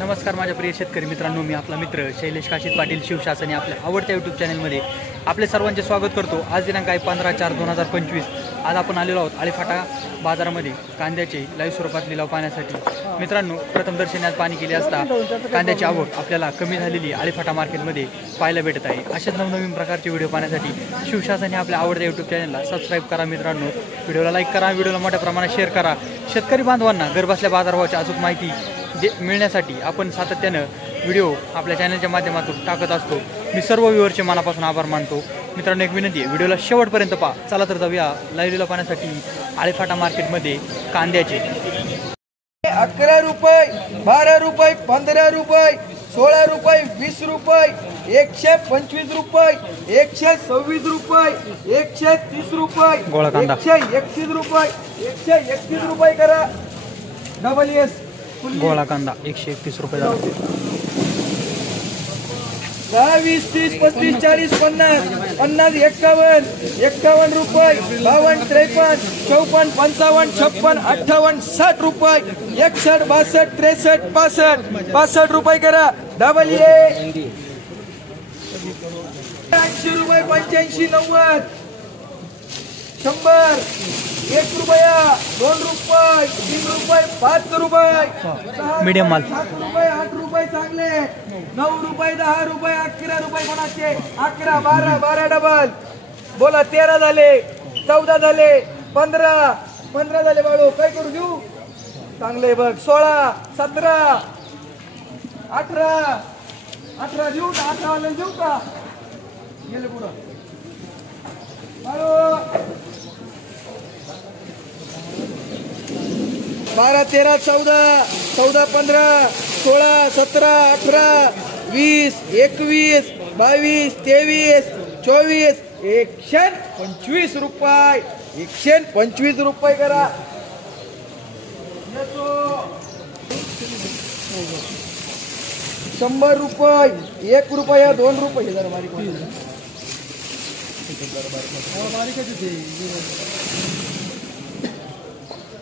नमस्कार माझ्या प्रिय शेतकरी मित्रांनो, मी आपला मित्र शैलेश काशीद पाटील शिवशासनी आपल्या आवडत्या यूट्यूब चॅनलमध्ये आपले सर्वांचे स्वागत करतो। आज दिनांक आहे 15/4/2025। आज आपण आलेलो आहोत आळेफाटा बाजारामध्ये कांद्याचे लाईव्ह स्वरूपात लिलाव पाहण्यासाठी। मित्रांनो, प्रथम दर्शनात पाणी केले असता कांद्याची आवक आपल्याला कमी झालेली आळेफाटा मार्केटमध्ये पाहायला भेटत आहे। अशाच नवनवीन प्रकारचे व्हिडिओ पाहण्यासाठी शिवशासनी आपल्या आवडत्या यूट्यूब चॅनलला सबस्क्राईब करा। मित्रांनो, व्हिडिओला लाईक करा, व्हिडिओला मोठ्या प्रमाणात शेअर करा। शेतकरी बांधवांना घरबसल्या बाजारभावाची अचूक माहिती मिळण्यासाठी आपण सातत्याने व्हिडिओ आपल्या चॅनलच्या माध्यमातून टाकत असतो। मी सर्व व्ह्यूअरचे मनापासून आभार मानतो। मित्रांनो, एक विनंती आहे, व्हिडिओला शेवटपर्यंत पहा। चला तर जाऊया लाईव्हला पाहण्यासाठी आळेफाटा मार्केटमध्ये कांद्याचे 11 रुपये, 12 रुपये, 15 रुपये, 16 रुपये, 20 रुपये, 125 रुपये, 126 रुपये, 130 रुपये, गोळा कांदा 131 रुपये, 131 रुपये करा। डबल एस गोळा कांदा 131 रुपये झाला। 10, 20, 30, 35, 40, 50, 50, 51, 51 रुपये, 52, 53, 54, 55, 56, 58, 60 रुपये, 61, 62, 63, 65, 65 रुपये करा। डबल ए 80 रुपये, 85, 90, 100, 1 रुपया, 2 रुपये, 3 रुपये, 5 रुपये, मीडियम माल 7 रुपये, 8 रुपये चांगले, 9 रुपये, 10 रुपये, 11 रुपये कोणाचे, 11, 12, 12 डबल बोला, 13 झाले, 14 झाले, 15 झाले। बाळू काय करू देऊ, चांगले बघ, 16, 17, 18 देऊ का, 18 वाले देऊ का, गेले पुढं बाळू। 12, 13, 14, 15, 16, 17, 18, 20, 21, 22, 23, 24, 125 रुपये, 125 रुपये करा। 100 रुपये, 1 रुपया, 2 रुपये, जरा बारीक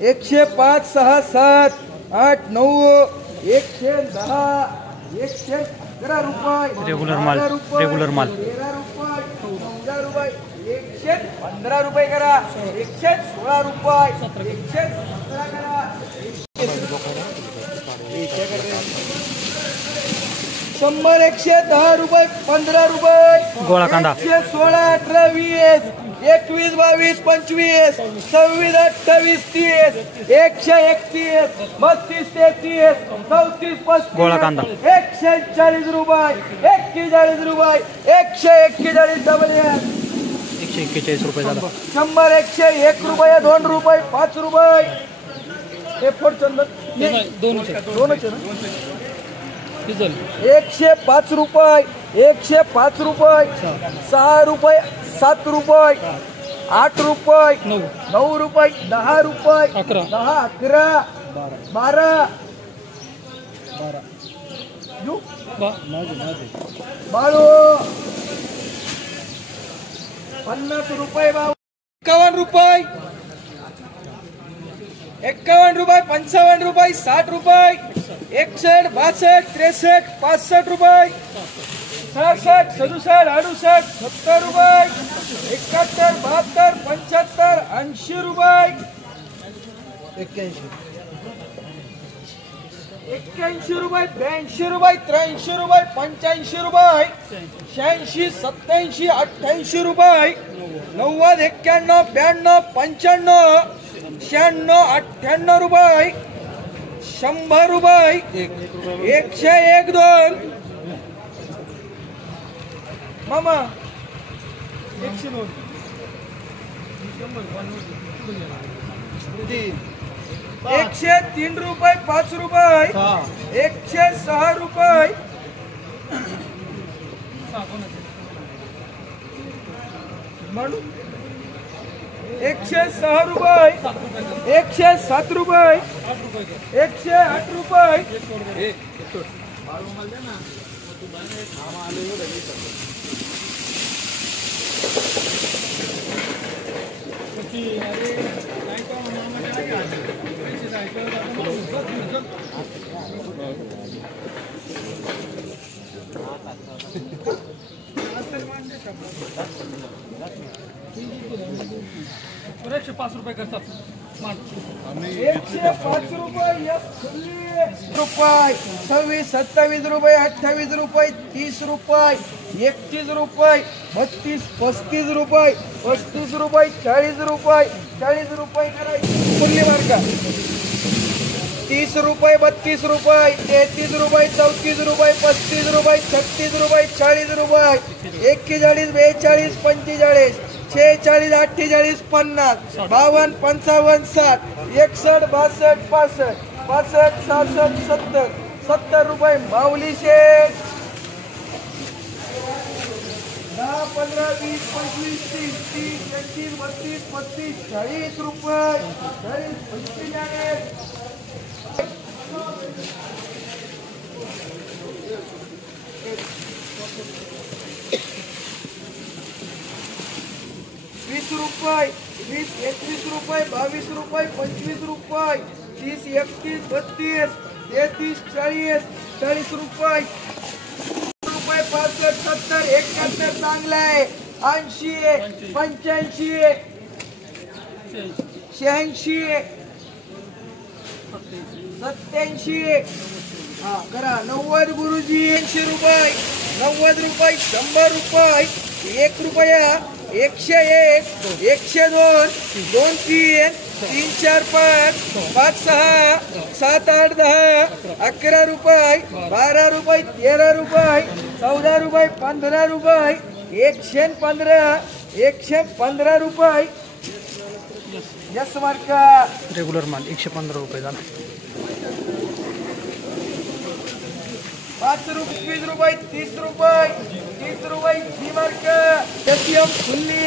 105, 6, 7, 8, 9, 110, 111 रुपये, रेगुलर माल 13 रुपये, 14 रुपये, 115 रुपये करा। 116 रुपये, 117 करा। 100, 110 रुपये, 15 रुपये गोळा कांदा 116, 18, 20, 21, 22, 25, 26, 28, 30, 131, 32, 33, 34, 35, गोळा कांदा 140 रुपये, 41 रुपये, 141 डबल 141 रुपये झाला। 100, 101 रुपये, 2 रुपये, 5 रुपये, हे फोड चंदन दोनच आहे ना। 105 रुपये, 105 रुपये, 6 रुपये, 7 रुपये, 8 रुपये, 9 रुपये, 10 रुपये, 10, 11, 12, बाळू 50 रुपये, 51 रुपये, 51 रुपये, 55 रुपये, 60 रुपये, 61, 62, 63, 65 रुपये, 66, 67, 68, 70 रुपये, 71, 72, 75, 80 रुपये, 81 रुपये, 82 रुपये, 83 रुपये, 85 रुपये, 86, 87, 88 रुपये, 90, 91, 92, 95, 96, 98 रुपये, 100 रुपये, 101, 2 मामा 102, 103 रुपये, 5 रुपये, 106 रुपये, 106 रुपये, 107 रुपये, 108 रुपये, 109 ₹105 करतात. 105 रुपये, रुपये 26, 27 रुपये, 28 रुपये, 30 रुपये, 31 रुपये, 32, 35 रुपये, 35 रुपये, 40 रुपये, 40 रुपये करायची फुल्ली मार्क. 30 रुपये, 32 रुपये, 33 रुपये, 34 रुपये, 35 रुपये, 36 रुपये, 40 रुपये, 41, 42, 45, 46, 48, 50, 52, 55, 60, 61, 62, 65, 65, 66, 70, 70 रुपये माऊली शेठ. 10, 15, 20, 25, 30, 30, 31, 32, 35, 40 रुपये, 40, 45, 20 रुपये, 20, 21 रुपये, 22 रुपये, 25 रुपये, 30, 31, 32, 33, 40, 40 रुपये, रुपये 65, 70, 71 चांगला आहे. 80, 85, 86, 87, हा करा. 90 गुरुजी. 80 रुपये, 90 रुपये, 100 रुपये, 1 रुपया, 101, 102, 2, 3, 3, 4, 5, 5, 6, 7, 8, 10, 11 रुपये, 12 रुपये, 13 रुपये, 14 रुपये, 15 रुपये, 115, 115 रुपये. यस मार्का. रेग्युलर माल 115 रुपये झाला. 5 रुपये, 20 रुपये, 30 रुपये, 30 रुपये जी मार्क. ATM fully.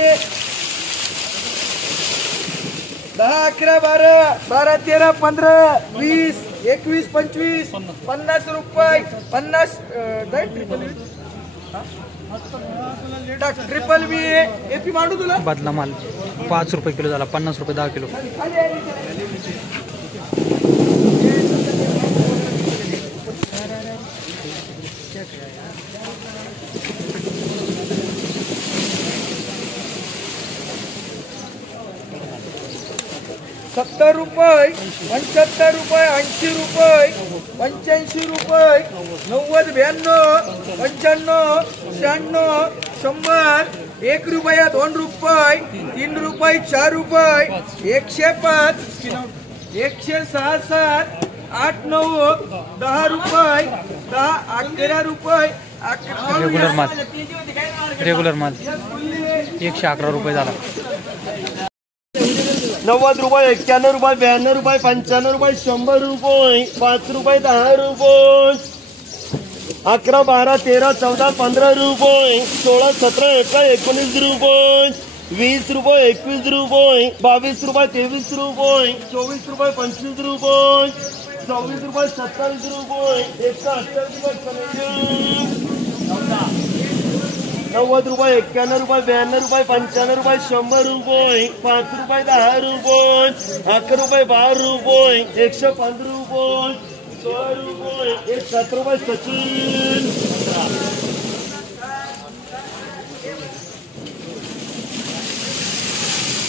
10, 11, 12, 12, 13, 15, 20, 21, 25, 50 रुपये, 50 ट्रिपल बी. एपी मांडू तुला. बदला माल 5 रुपये किलो झाला. 50 रुपये 10 किलो. ₹70 रुपये, 75 रुपये, 80 रुपये, 85 रुपये, 90, 92, 95, 96, 100, 1 रुपया, 2 रुपये, 3 रुपये, 4 रुपये, 105, 167, 8, 9, 10 रुपये, 10, 11 रुपये. रेग्युलर माल 111 रुपये झाला. 90 रुपये, 91 रुपये, 92 रुपये, 95 रुपये, 100 रुपये, 5 रुपये, 10 रुपये, 11, 12, 13, 14, 15 रुपये, 16, 17, 18, 19 रुपये, 20 रुपये, 21 रुपये, 22 रुपये, 23 रुपये, 24 रुपये, 25 रुपये, 26 रुपये, 27 रुपये, 128 रुपये, 90 रुपये, 91 रुपये, 92 रुपये, 95 रुपये, 100 रुपये, 5 रुपये, 10 रुपये, 11 रुपये, 12 रुपये, 115 रुपये, 16 रुपये, 107 रुपये, सचिन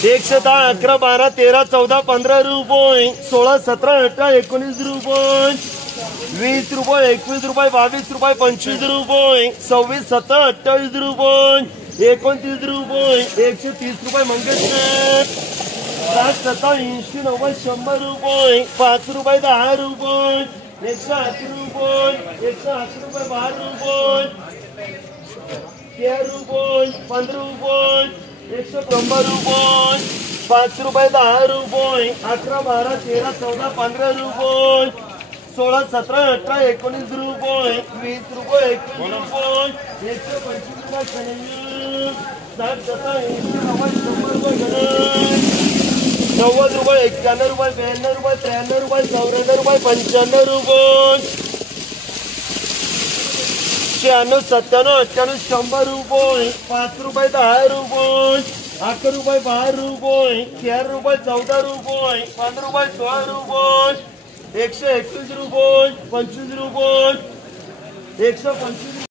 110, 11, 12, 13, 14, 15 रुपये, 16, 17, 18, 19 रुपये, 20 रुपये, 21 रुपये, 22 रुपये, 25 रुपये, 26, 27, 28 रुपये, 29 रुपये, 130 रुपये मंगेशकर, 60, 70, 80, 90, 100 रुपये, 5 रुपये, 10 रुपये, 108 रुपये, 108 रुपये, 12 रुपये, 13 रुपये, 15 रुपये, 190 रुपये, 5 रुपये, 10 रुपये, 11, 12, 13, 14, 15 रुपये, 16, 17, 18, 19 रुपये, 20 रुपये, 21 रुपये, 125 रुपये, 60, 70, 80, 90, 100 रुपये, 90 रुपये, 91 रुपये, 92 रुपये, 93 रुपये, 94 रुपये, 95 रुपये, 96, 97, 98, 100 रुपये, 5 रुपये, 10 रुपये, 11 रुपये 12 रुपये 13 रुपये 14 रुपये 15 रुपये 16 रुपये 121 रुपये 25 रुपये 125